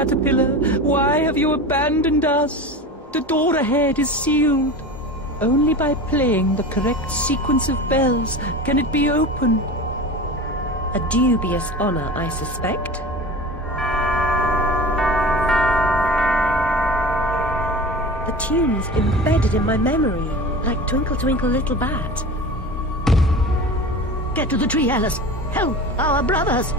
caterpillar, why have you abandoned us? The door ahead is sealed. Only by playing the correct sequence of bells can it be opened. A dubious honor, I suspect. The tune's embedded in my memory, like Twinkle Twinkle Little Bat. Get to the tree, Alice! Help our brothers!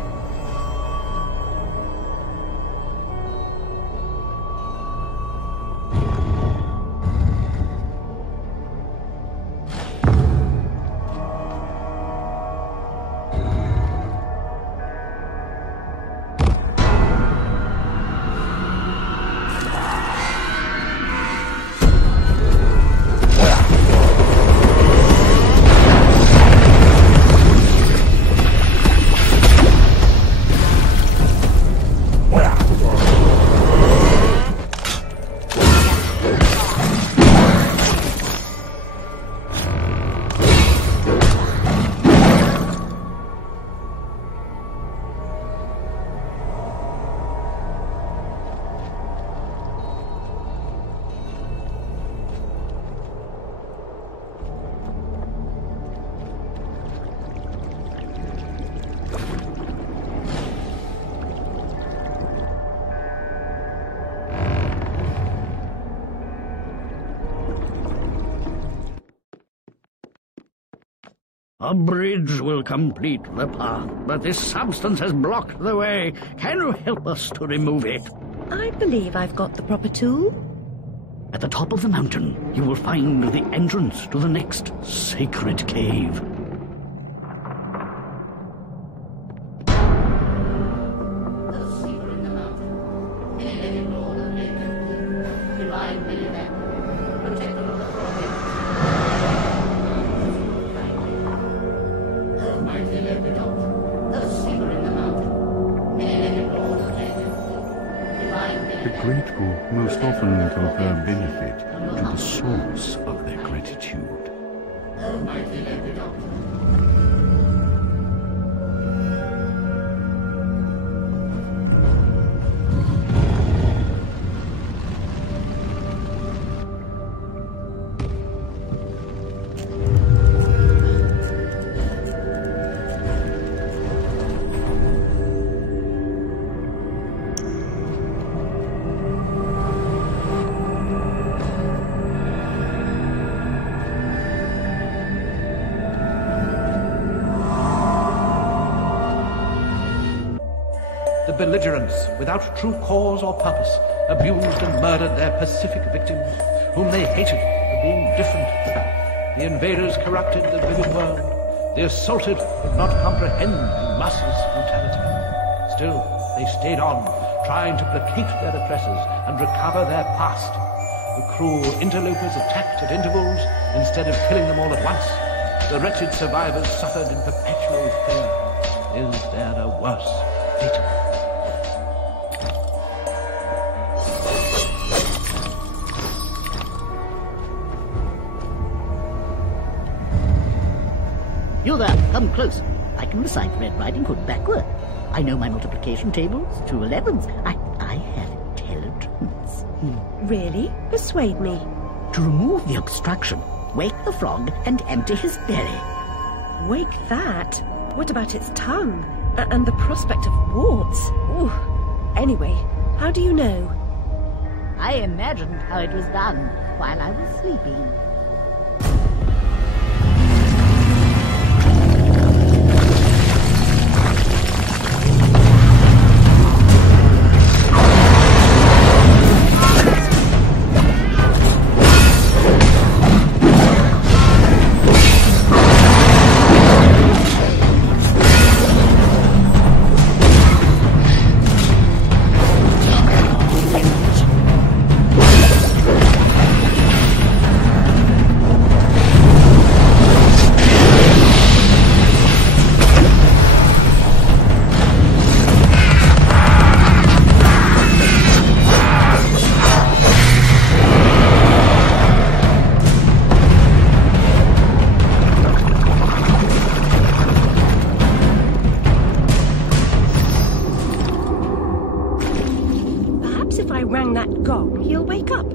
A bridge will complete the path, but this substance has blocked the way. Can you help us to remove it? I believe I've got the proper tool. At the top of the mountain, you will find the entrance to the next sacred cave. The grateful most often confer benefit to the source of their gratitude. The belligerents, without true cause or purpose, abused and murdered their pacific victims, whom they hated for being different. The invaders corrupted the living world. The assaulted did not comprehend masses' brutality. Still, they stayed on, trying to placate their oppressors and recover their past. The cruel interlopers attacked at intervals instead of killing them all at once. The wretched survivors suffered in perpetual fear. Is there a worse fate? You there, come close. I can recite Red Riding Hood backward. I know my multiplication tables, 2 11s. I have intelligence. Really? Persuade me. To remove the obstruction, wake the frog and empty his belly. Wake that? What about its tongue? And the prospect of warts? Ooh. Anyway, how do you know? I imagined how it was done while I was sleeping. ring that gong, he'll wake up.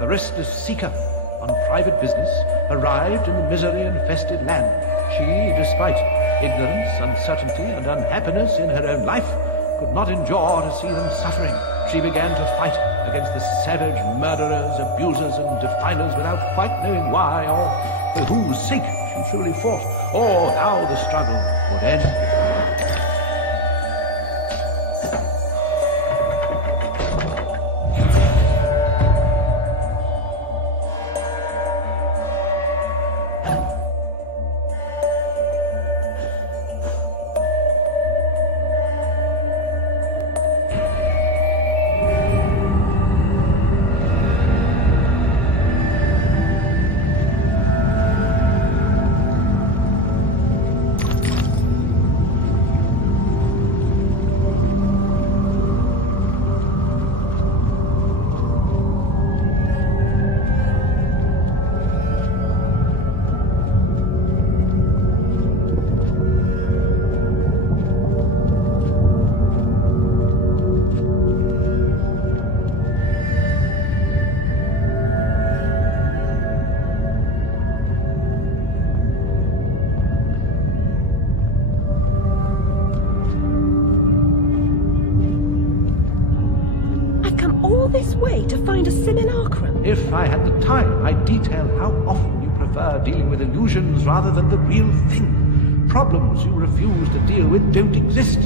A restless seeker on private business arrived in the misery-infested land. She, despite ignorance, uncertainty, and unhappiness in her own life, could not endure to see them suffering. She began to fight against the savage murderers, abusers, and defilers without quite knowing why or for whose sake she truly fought, or how the struggle would end. This way to find a simulacrum? If I had the time, I'd detail how often you prefer dealing with illusions rather than the real thing. Problems you refuse to deal with don't exist.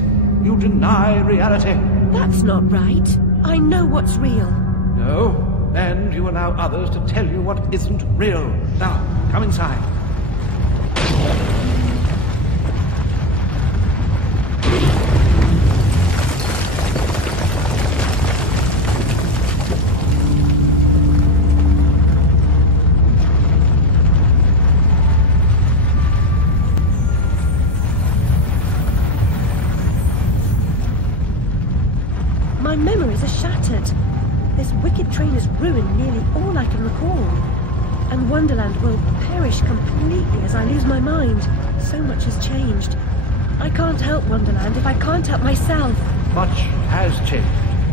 You deny reality. That's not right. I know what's real. No, and you allow others to tell you what isn't real. Now, come inside. My memories are shattered. This wicked train has ruined nearly all I can recall. And Wonderland will perish completely as I lose my mind. So much has changed. I can't help Wonderland if I can't help myself. Much has changed,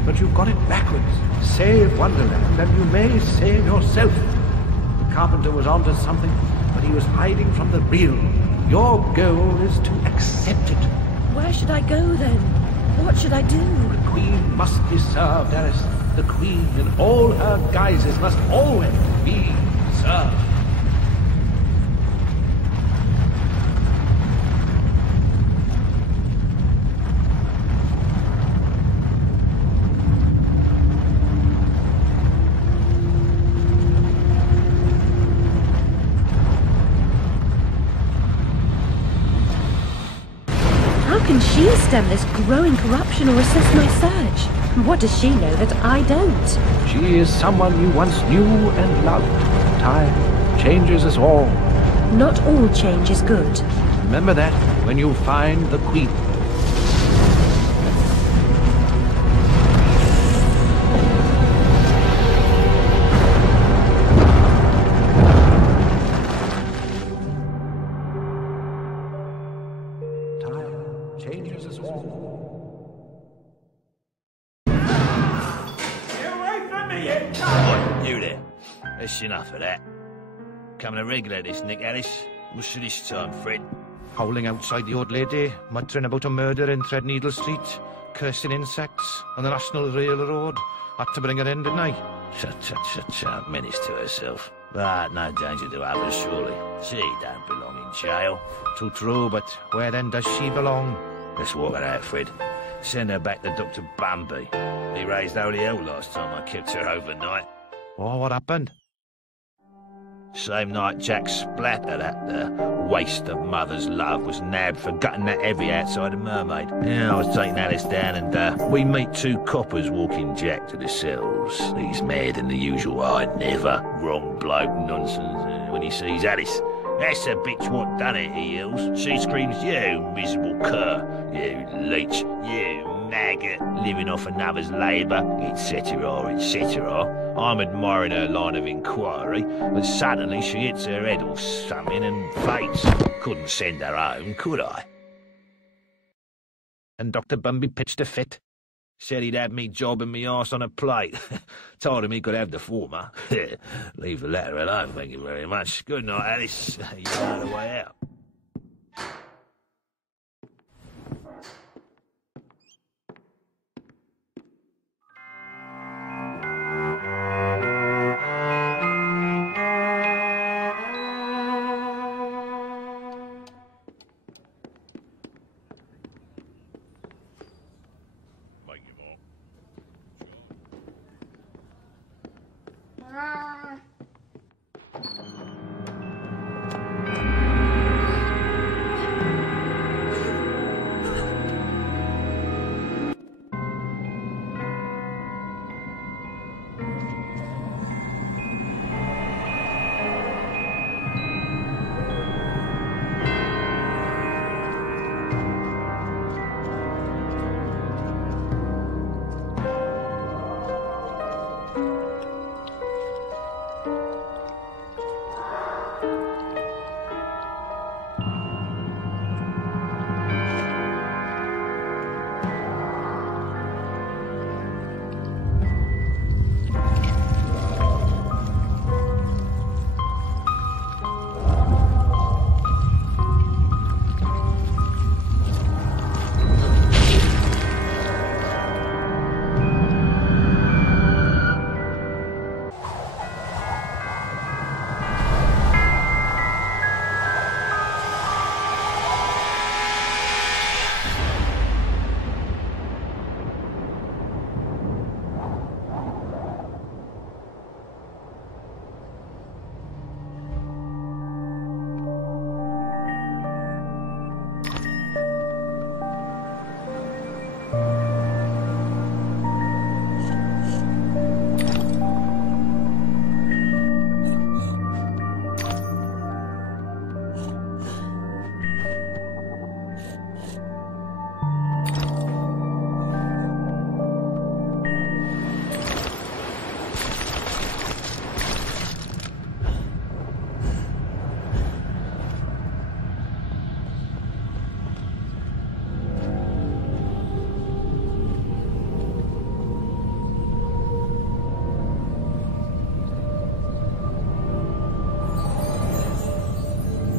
but you've got it backwards. Save Wonderland and you may save yourself. The carpenter was onto something, but he was hiding from the real. Your goal is to accept it. Where should I go then? What should I do? The Queen must be served, Alice. The Queen in all her guises must always be served. How can she stem this growing corruption or assist my search? What does she know that I don't? She is someone you once knew and loved. Time changes us all. Not all change is good. Remember that when you find the Queen. Time changes us all. You there. That's enough of that. Coming a regular this, Nick Alice. What's this time, Fred? Howling outside the old lady, muttering about a murder in Threadneedle Street, cursing insects on the National Railroad. Had to bring her in, didn't I? Shut, menace to herself. But no danger to others, surely. She don't belong in jail. Too true, but where then does she belong? Let's walk her out, Fred. Send her back to Dr. Bumby. He raised holy hell last time I kept her overnight. Oh, what happened? Same night Jack Splatter, that waste of mother's love, was nabbed for gutting that heavy outside a mermaid. Yeah, I was taking Alice down and we meet two coppers walking Jack to the cells. He's mad than the usual I never. Wrong bloke nonsense when he sees Alice. That's the bitch what done it, he yells. She screams, you miserable cur, you leech, you maggot, living off another's labour, etc., etc. I'm admiring her line of inquiry, but suddenly she hits her head or something and faints. Couldn't send her home, could I? And Dr. Bumby pitched a fit. Said he'd have me jobbing me arse on a plate. Told him he could have the former. Leave the latter alone, thank you very much. Good night, Alice. You know the way out.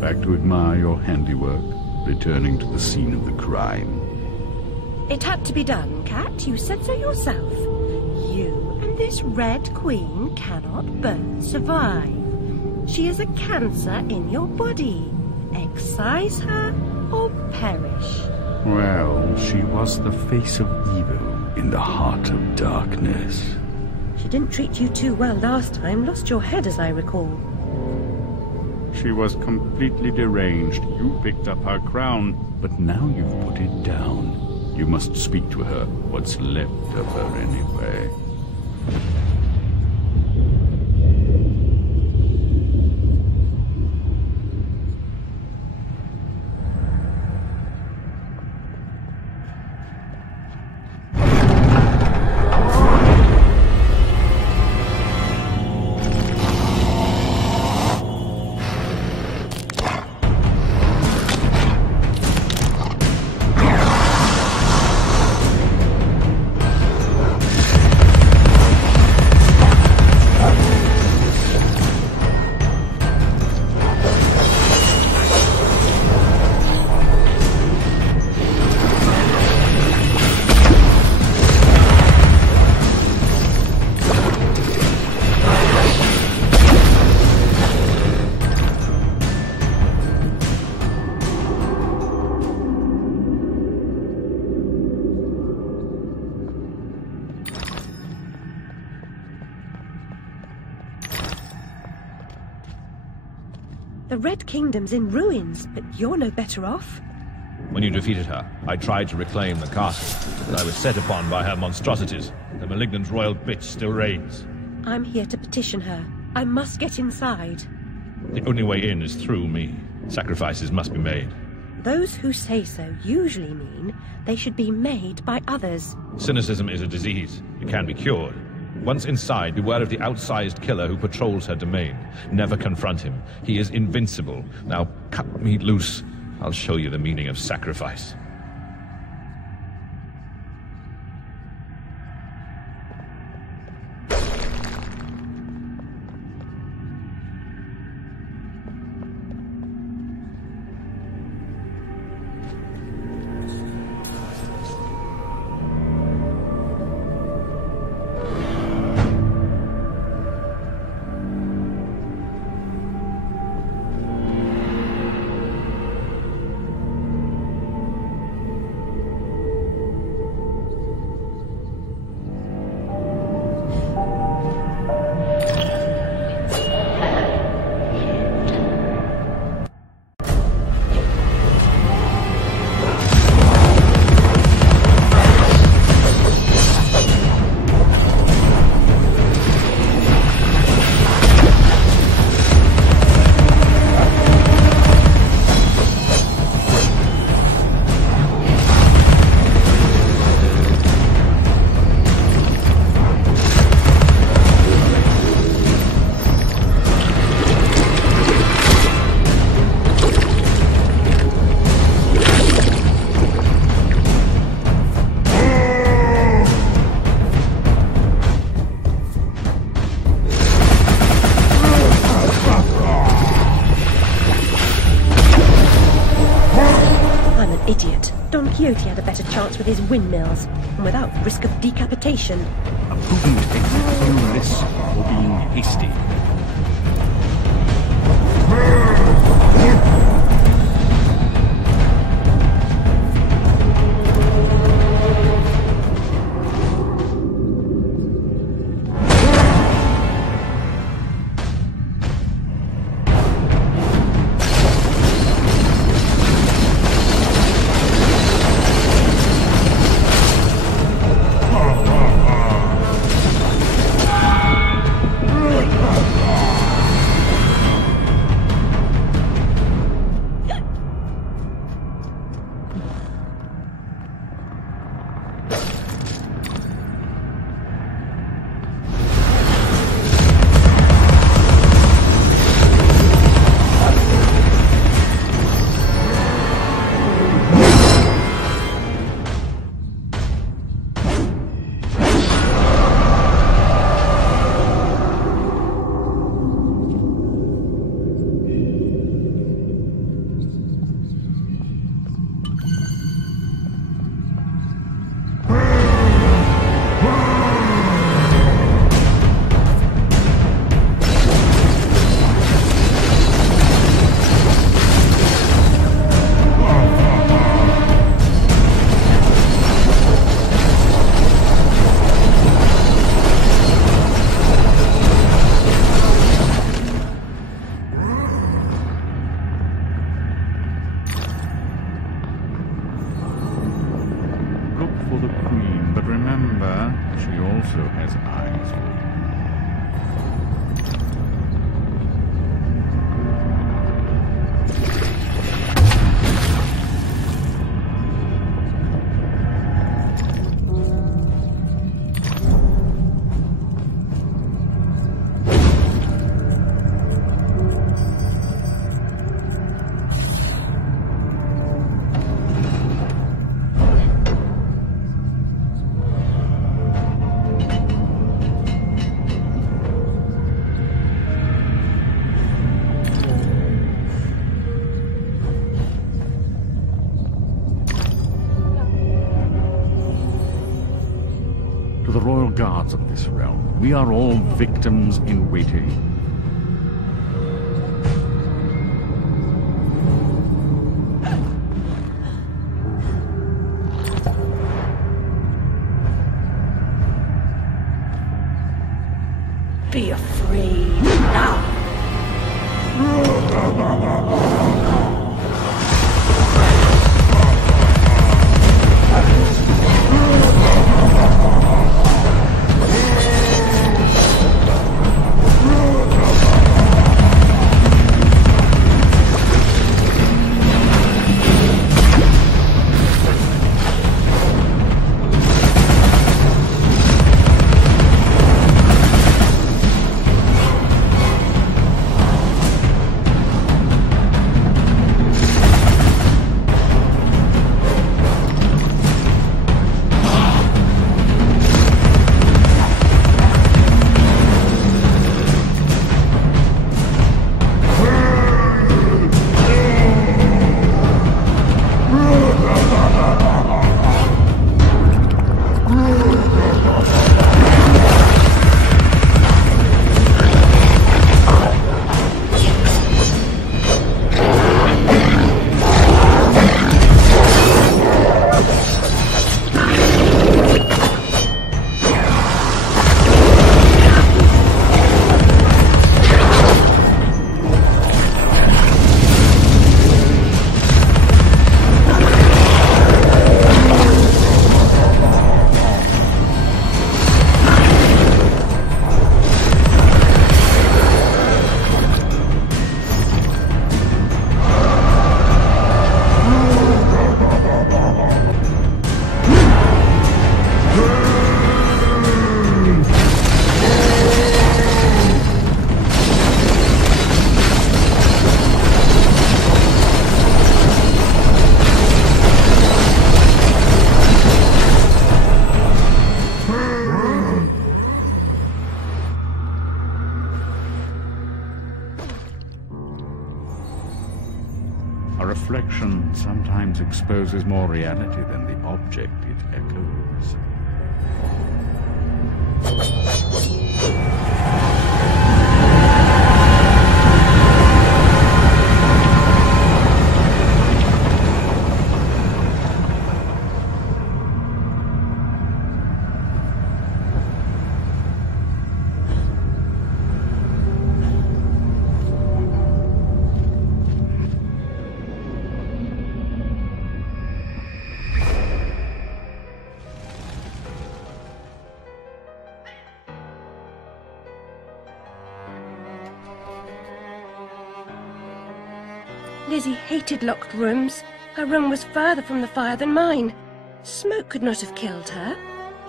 Back to admire your handiwork, returning to the scene of the crime. It had to be done, Cat. You said so yourself. You and this Red Queen cannot both survive. She is a cancer in your body. Excise her or perish. Well, she was the face of evil in the heart of darkness. She didn't treat you too well last time. Lost your head, as I recall. She was completely deranged. You picked up her crown, but now you've put it down. You must speak to her, what's left of her anyway. The Red Kingdom's in ruins, but you're no better off. When you defeated her, I tried to reclaim the castle, but I was set upon by her monstrosities. The malignant royal bitch still reigns. I'm here to petition her. I must get inside. The only way in is through me. Sacrifices must be made. Those who say so usually mean they should be made by others. Cynicism is a disease. It can be cured. Once inside, beware of the outsized killer who patrols her domain. Never confront him. He is invincible. Now cut me loose. I'll show you the meaning of sacrifice. Quixote had a better chance with his windmills, and without risk of decapitation. A prudent exit clueless or being hasty. To the royal guards of this realm, we are all victims in waiting. Be afraid now. A reflection sometimes exposes more reality than the object it echoes. Lizzie hated locked rooms. Her room was further from the fire than mine. Smoke could not have killed her.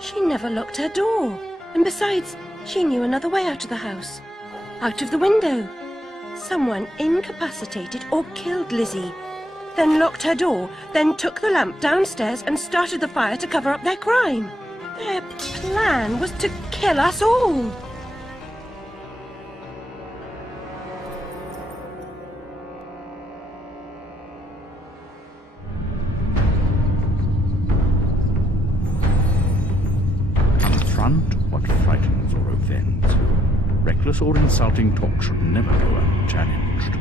She never locked her door. And besides, she knew another way out of the house. Out of the window. Someone incapacitated or killed Lizzie, then locked her door, then took the lamp downstairs and started the fire to cover up their crime. Their plan was to kill us all. Confront what frightens or offends you. Reckless or insulting talk should never go unchallenged.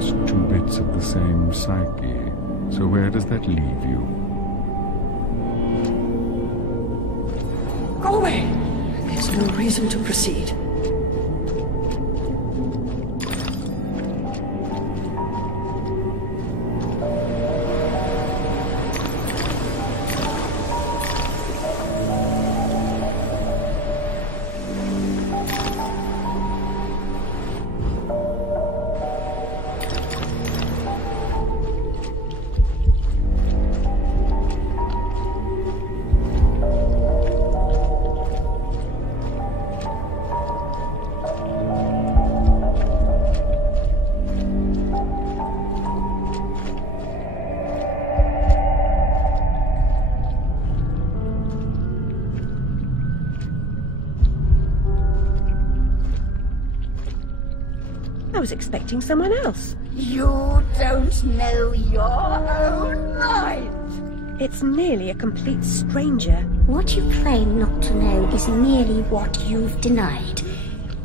lost two bits of the same psyche. So where does that leave you? Go away! There's no reason to proceed. I was expecting someone else. You don't know your own mind. It's nearly a complete stranger. What you claim not to know is merely what you've denied.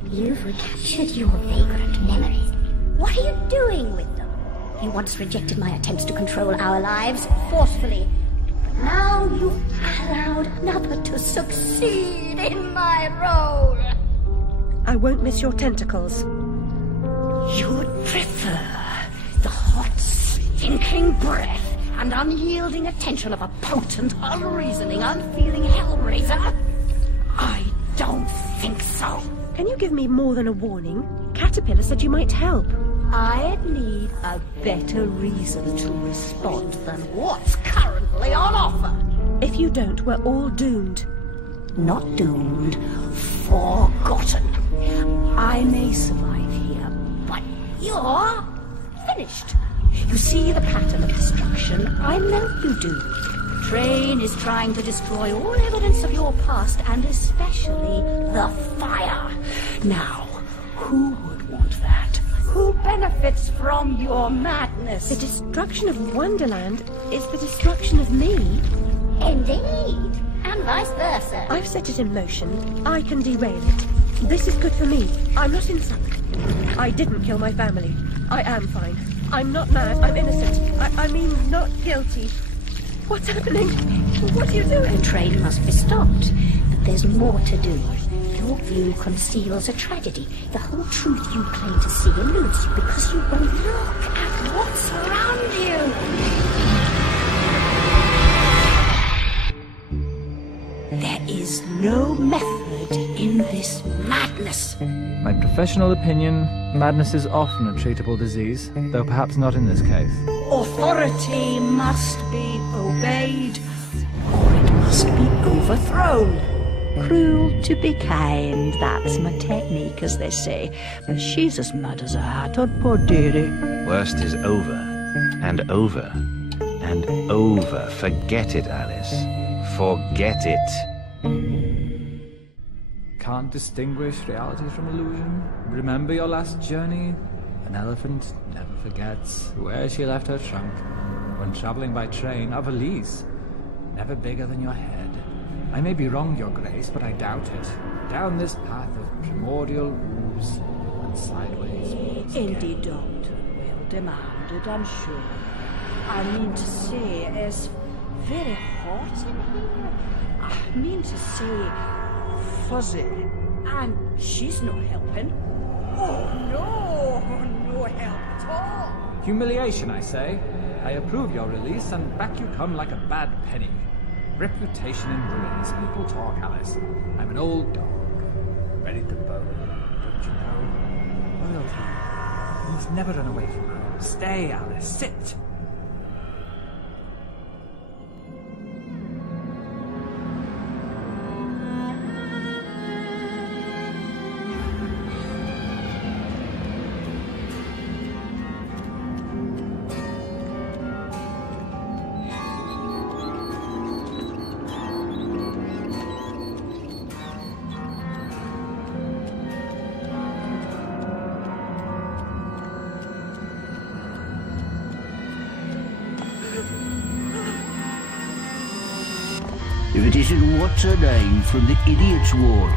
You've recaptured your vagrant memories. What are you doing with them? You once rejected my attempts to control our lives forcefully. But now you've allowed another to succeed in my role. I won't miss your tentacles. You'd prefer the hot, stinking breath and unyielding attention of a potent, unreasoning, unfeeling hellraiser? I don't think so. Can you give me more than a warning? Caterpillar said you might help. I'd need a better reason to respond than what's currently on offer. If you don't, we're all doomed. Not doomed, forgotten. I may survive here, but you're finished. You see the pattern of destruction? I know you do. The train is trying to destroy all evidence of your past, and especially the fire. Now, who would want that? Who benefits from your madness? The destruction of Wonderland is the destruction of me. Indeed. And vice versa. I've set it in motion. I can derail it. This is good for me. I'm not insane. I didn't kill my family. I am fine. I'm not mad. I'm innocent. I mean, not guilty. What's happening? What are you doing? The train must be stopped, but there's more to do. Your view conceals a tragedy. The whole truth you claim to see eludes you because you won't look at what's around you. There is no method in this madness. My professional opinion, madness is often a treatable disease, though perhaps not in this case. Authority must be obeyed, or it must be overthrown. Cruel to be kind, that's my technique, as they say. But she's as mad as a hatter, poor dearie. Worst is over, and over, and over. Forget it, Alice. Forget it. Can't distinguish reality from illusion? Remember your last journey? An elephant never forgets where she left her trunk. When travelling by train, a valise, never bigger than your head. I may be wrong, Your Grace, but I doubt it. Down this path of primordial ooze and sideways. Indeed, Doctor, well demanded, I'm sure. I mean to say, it's very hot in here. I mean to say, fuzzy. And she's not helping. Oh, no help at all. Humiliation, I say. I approve your release, and back you come like a bad penny. Reputation in ruins. People talk, Alice. I'm an old dog, ready to bone. Don't you know? Loyalty. You've never run away from home. Stay, Alice. Sit. If it isn't what's her name from the Idiot's Ward.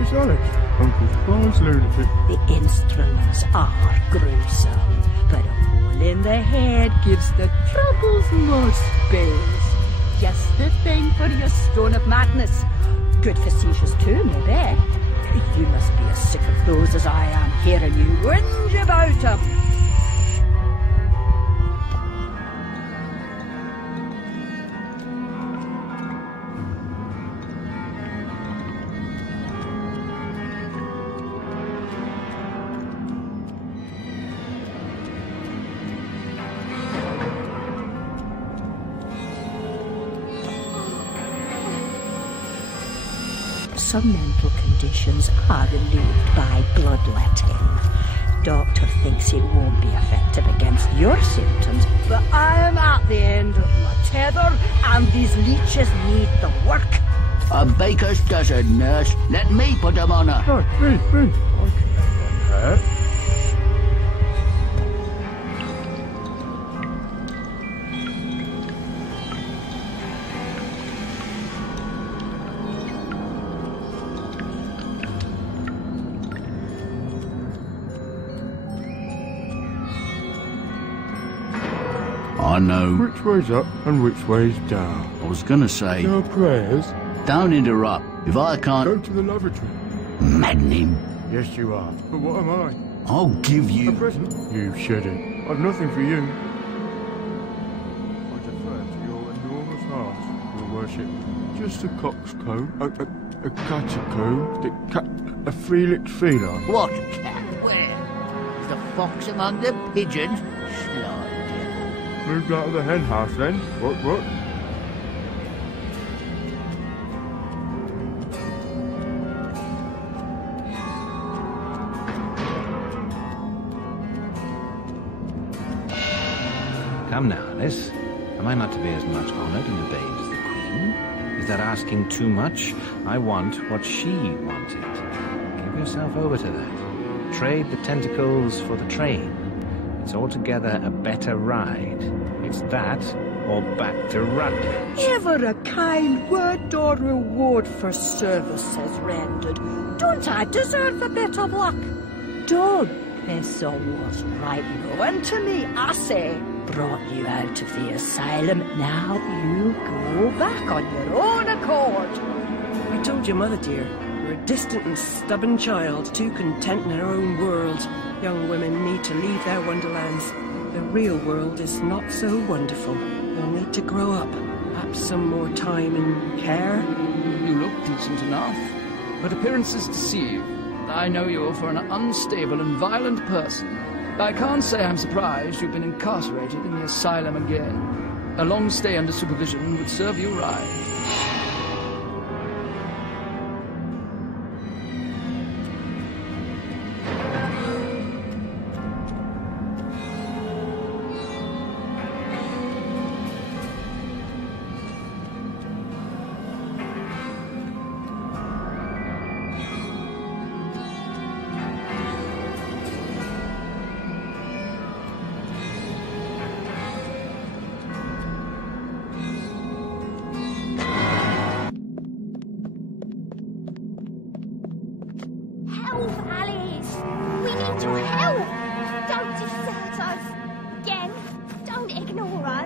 It's Alex, Uncle Spine's lunatic. The instruments are gruesome, but a hole in the head gives the troubles more space. Just the thing for your stone of madness. Good for seizures too, maybe. You must be as sick of those as I am, hearing you whinge about them. Some mental conditions are relieved by bloodletting. Doctor thinks it won't be effective against your symptoms, but I am at the end of my tether, and these leeches need the work. A baker's dozen, nurse. Let me put them on her. No, me. I can have that. I know. Which way's up and which way's down? I was gonna say... No prayers. Don't interrupt. If I can't... Go to the lavatory. Maddening. Yes, you are. But what am I? I'll give you... A present? You shouldn't. I've nothing for you. I defer to your enormous heart, your worship. Just a coxcomb, a catacomb, a Felix feline. What cat? Where? Is the fox among the pigeons? Sly devil. Moved out of the hen house then? What? Come now, Alice. Am I not to be as much honoured and obeyed as the Queen? Is that asking too much? I want what she wanted. Give yourself over to that. Trade the tentacles for the train. It's altogether a better ride. It's that or back to Rutledge. Never a kind word or reward for services rendered. Don't I deserve a bit of luck? Don't piss on what's right knowing to me, I say. Brought you out of the asylum, now you go back on your own accord. I told your mother, dear, you're a distant and stubborn child, too content in her own world. Young women need to leave their wonderlands. The real world is not so wonderful. You'll need to grow up. Perhaps some more time and care. You look decent enough, but appearances deceive. I know you for an unstable and violent person. I can't say I'm surprised you've been incarcerated in the asylum again. A long stay under supervision would serve you right.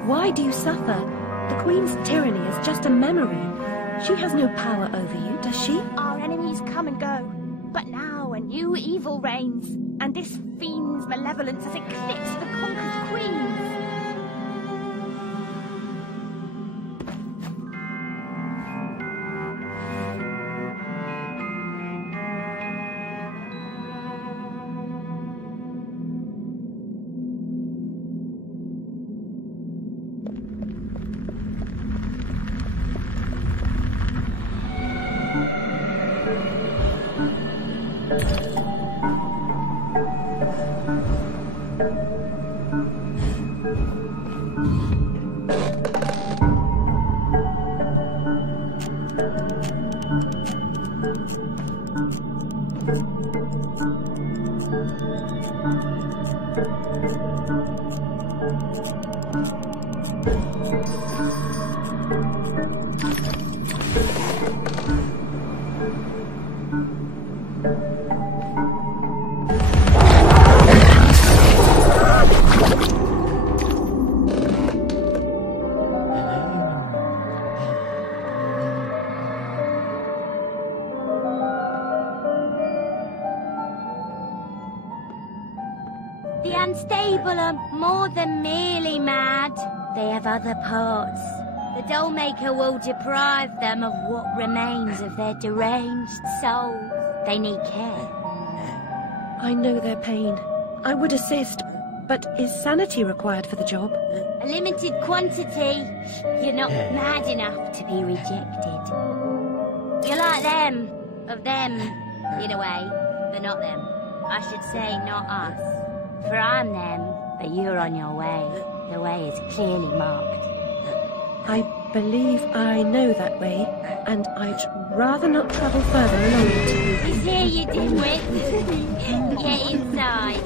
Why do you suffer? The Queen's tyranny is just a memory. She has no power over you, does she? Our enemies come and go, but now a new evil reigns, and this fiend's malevolence has eclipsed the conquered queens. The unstable are more than merely mad. They have other parts. The doll-maker will deprive them of what remains of their deranged souls. They need care. I know their pain. I would assist, but is sanity required for the job? A limited quantity. You're not mad enough to be rejected. You're like them. Of them, in a way, but not them. I should say not us. For I'm them, but you're on your way. The way is clearly marked. I believe I know that way, and I'd rather not travel further along it. He's here, you dimwit. Get inside.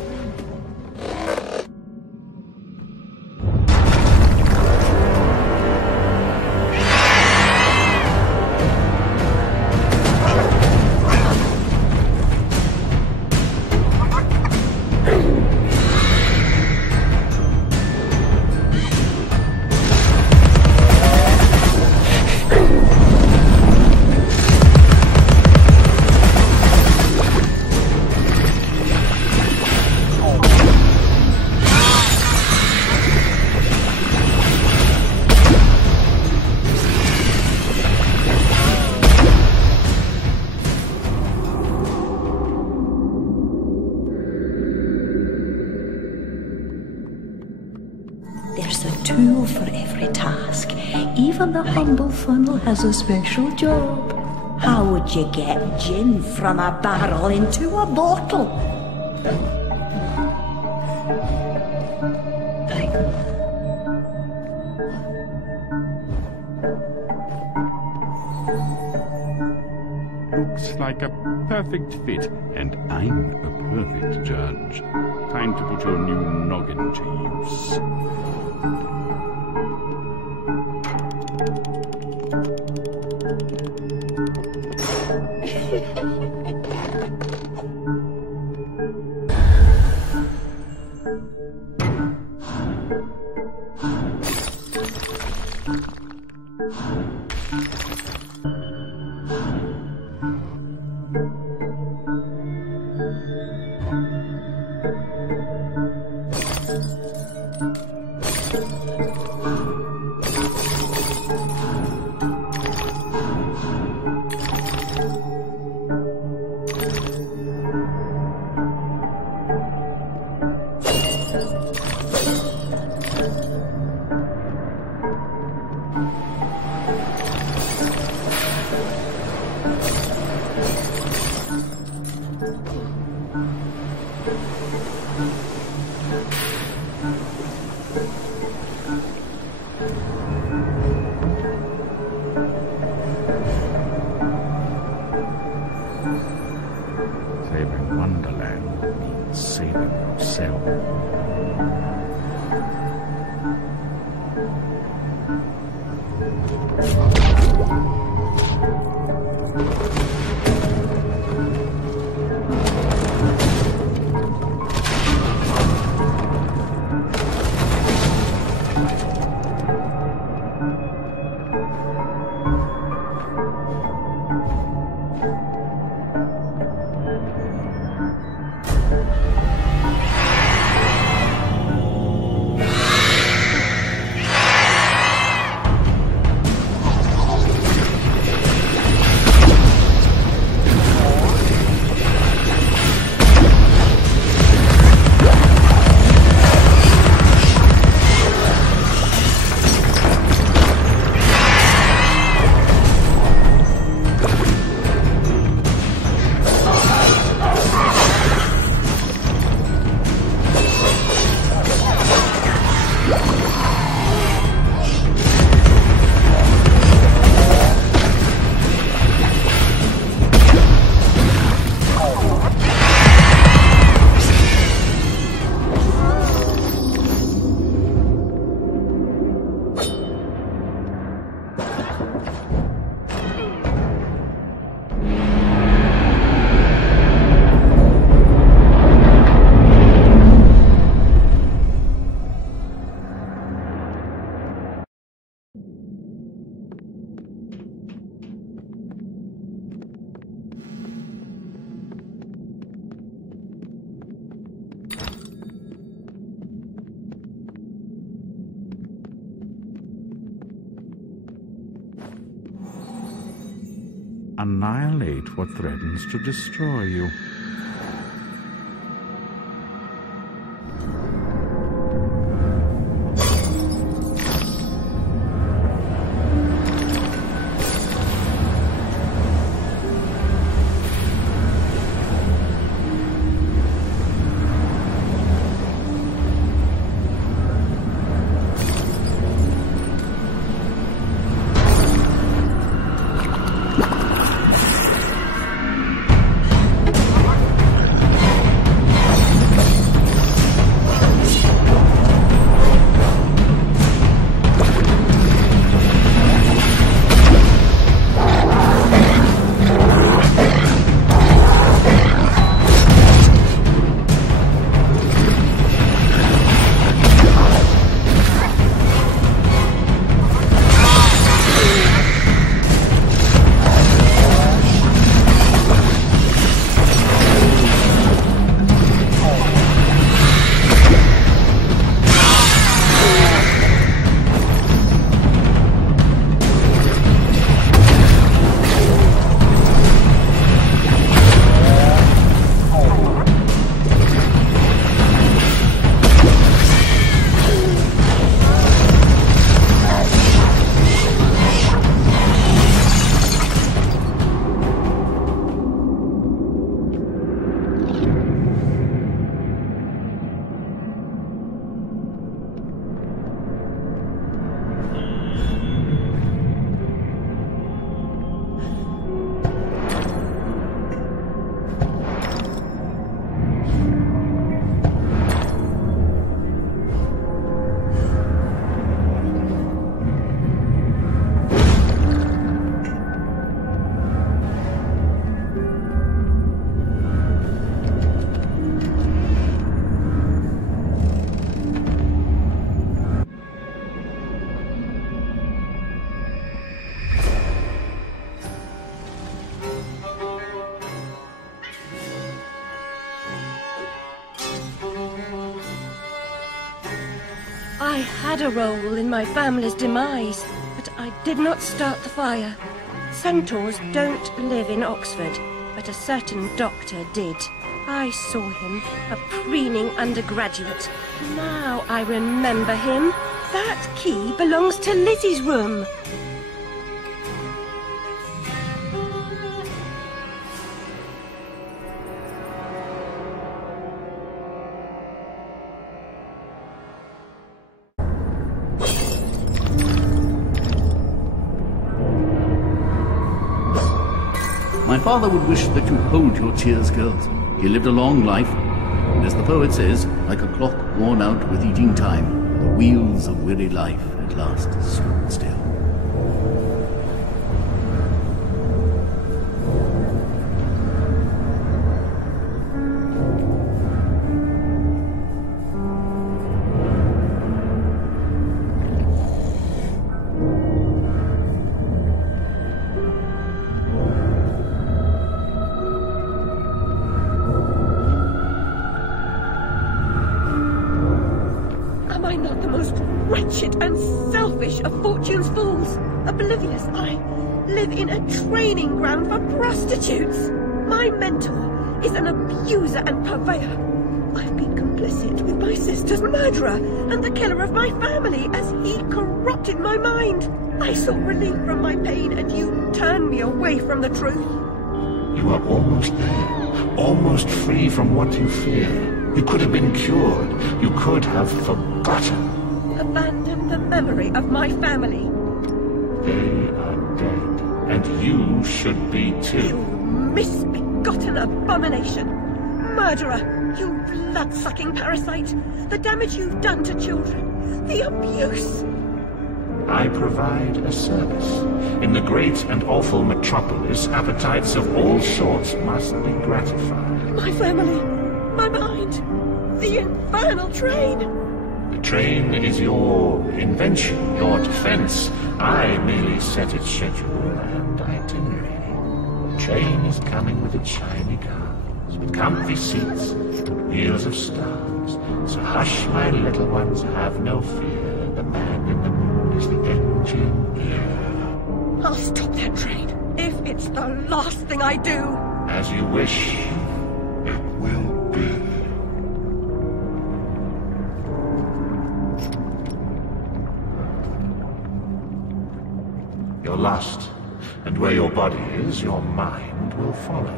There's a tool for every task. Even the humble funnel has a special job. How would you get gin from a barrel into a bottle? Looks like a perfect fit, and I'm a perfect judge. Time to put your new noggin to use. Saving Wonderland means saving yourself. annihilate what threatens to destroy you. I had a role in my family's demise, but I did not start the fire. Centaurs don't live in Oxford, but a certain doctor did. I saw him, a preening undergraduate. Now I remember him. That key belongs to Lizzie's room. My father would wish that you'd hold your tears, girls. He lived a long life, and as the poet says, like a clock worn out with eating time, the wheels of weary life at last stood still. Wretched and selfish of fortune's fools. Oblivious, I live in a training ground for prostitutes. My mentor is an abuser and purveyor. I've been complicit with my sister's murderer and the killer of my family as he corrupted my mind. I sought relief from my pain and you turned me away from the truth. You are almost there, almost free from what you fear. You could have been cured. You could have forgotten. Abandon the memory of my family. They are dead, and you should be too. You misbegotten abomination! Murderer! You blood-sucking parasite! The damage you've done to children! The abuse! I provide a service. In the great and awful metropolis, appetites of all sorts must be gratified. My family! My mind! The infernal train! The train is your invention, your defense. I merely set its schedule and itinerary. The train is coming with its shiny cars, with comfy seats, and wheels of stars. So hush, my little ones, have no fear. The man in the moon is the engineer. I'll stop that train. If It's the last thing I do. As you wish, it will be. You're lost, and where your body is, your mind will follow.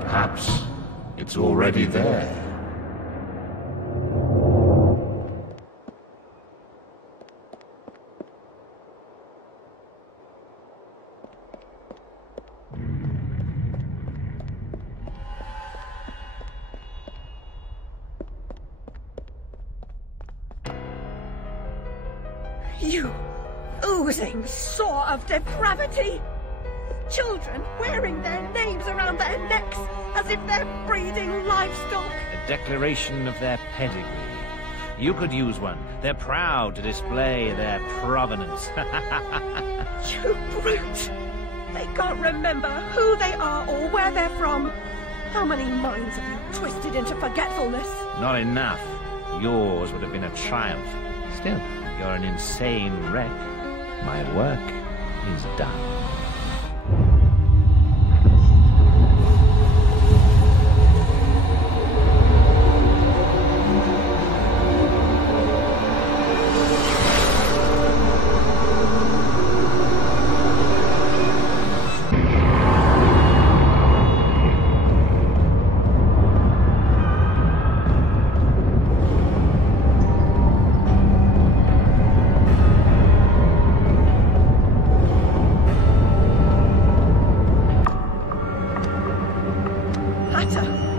Perhaps it's already there. You oozing sore of depravity! Children wearing their names around their necks as if they're breeding livestock! A declaration of their pedigree. You could use one. They're proud to display their provenance. You brute! They can't remember who they are or where they're from. How many minds have you twisted into forgetfulness? Not enough. Yours would have been a triumph. Still, you're an insane wreck. My work is done.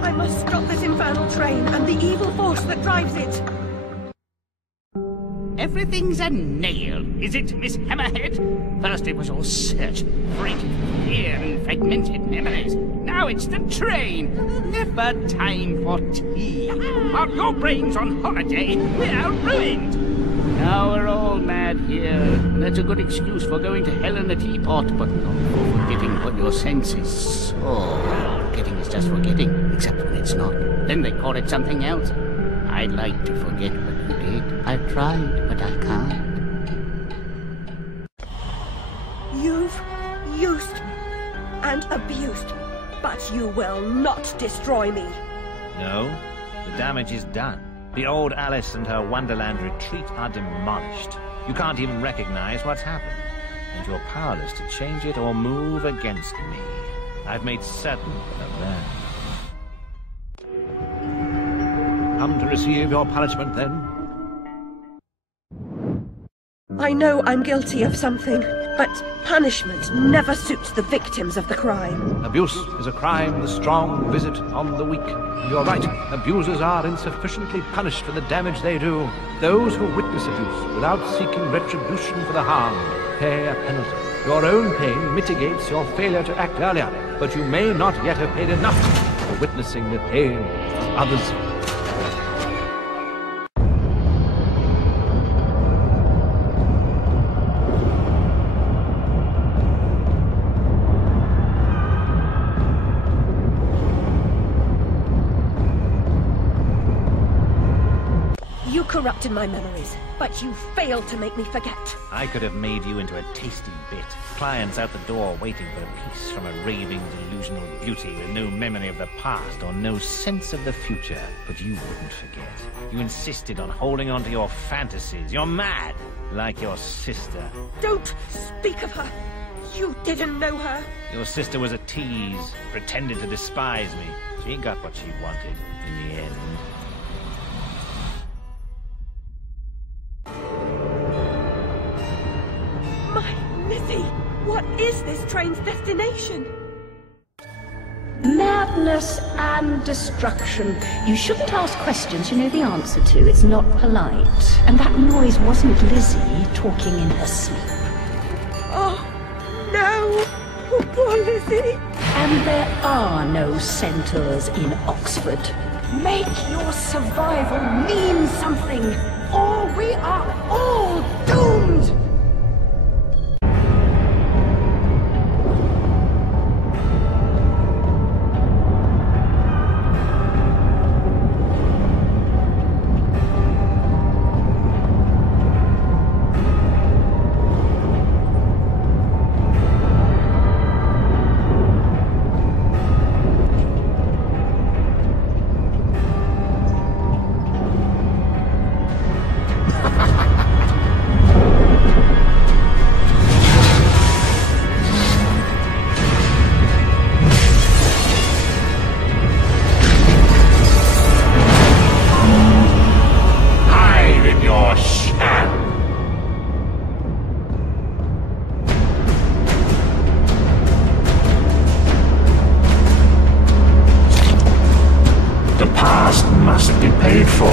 I must stop this infernal train and the evil force that drives it. Everything's a nail, is it, Miss Hammerhead? First it was all search, freak, fear, and fragmented memories. Now it's the train. Never time for tea. While your brain's on holiday, we're ruined. Now we're all mad here. That's a good excuse for going to hell in a teapot, but not for forgetting what your senses saw. Forgetting is just forgetting, except when it's not. Then they call it something else. I'd like to forget what you did. I've tried, but I can't. You've used me and abused me, but you will not destroy me. No, the damage is done. The old Alice and her Wonderland retreat are demolished. You can't even recognize what's happened, and you're powerless to change it or move against me. I've made certain of that. Come to receive your punishment, then? I know I'm guilty of something, but punishment never suits the victims of the crime. Abuse is a crime the strong visit on the weak. You're right, abusers are insufficiently punished for the damage they do. Those who witness abuse without seeking retribution for the harm pay a penalty. Your own pain mitigates your failure to act earlier, but you may not yet have paid enough for witnessing the pain of others. You corrupted my memories, but you failed to make me forget. I could have made you into a tasty bit. Clients out the door waiting for a piece from a raving, delusional beauty with no memory of the past or no sense of the future. But you wouldn't forget. You insisted on holding on to your fantasies. You're mad, like your sister. Don't speak of her. You didn't know her. Your sister was a tease, pretended to despise me. She got what she wanted in the end. Lizzie, what is this train's destination? Madness and destruction. You shouldn't ask questions you know the answer to. It's not polite. And that noise wasn't Lizzie talking in her sleep. Oh, no! Poor Lizzie! And there are no centaurs in Oxford. Make your survival mean something, or we are all doomed! past must be paid for.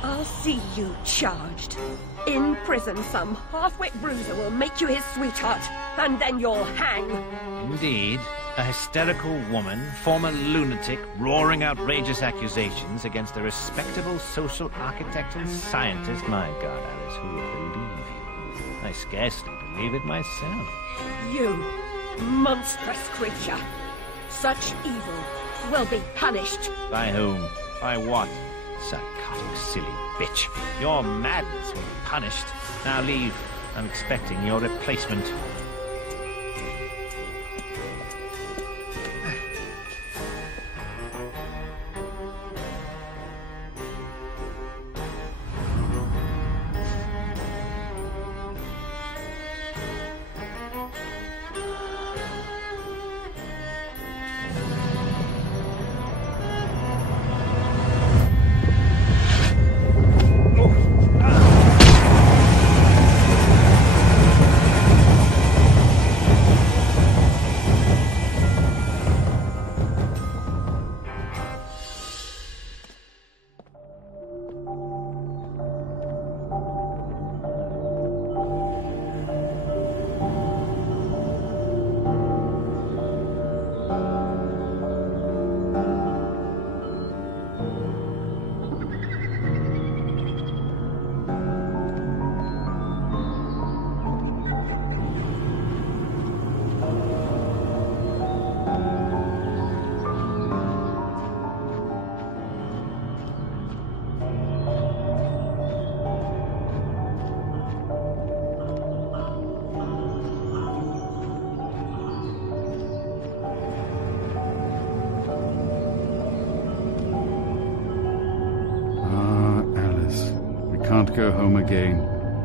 I'll see you charged. In prison, some half-wit bruiser will make you his sweetheart, and then you'll hang. Indeed. A hysterical woman, former lunatic, roaring outrageous accusations against a respectable social architect and scientist. My God, Alice, who would believe you? I scarcely believe it myself. You, monstrous creature. Such evil will be punished. By whom? By what? Psychotic, silly bitch. Your madness will be punished. Now leave. I'm expecting your replacement. Can't go home again.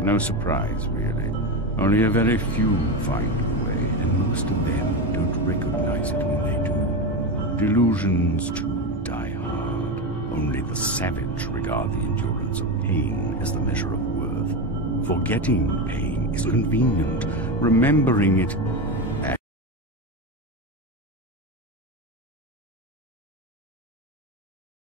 No surprise, really. Only a very few find a way, and most of them don't recognize it when they do. Delusions, too, die hard. Only the savage regard the endurance of pain as the measure of worth. Forgetting pain is convenient. Remembering it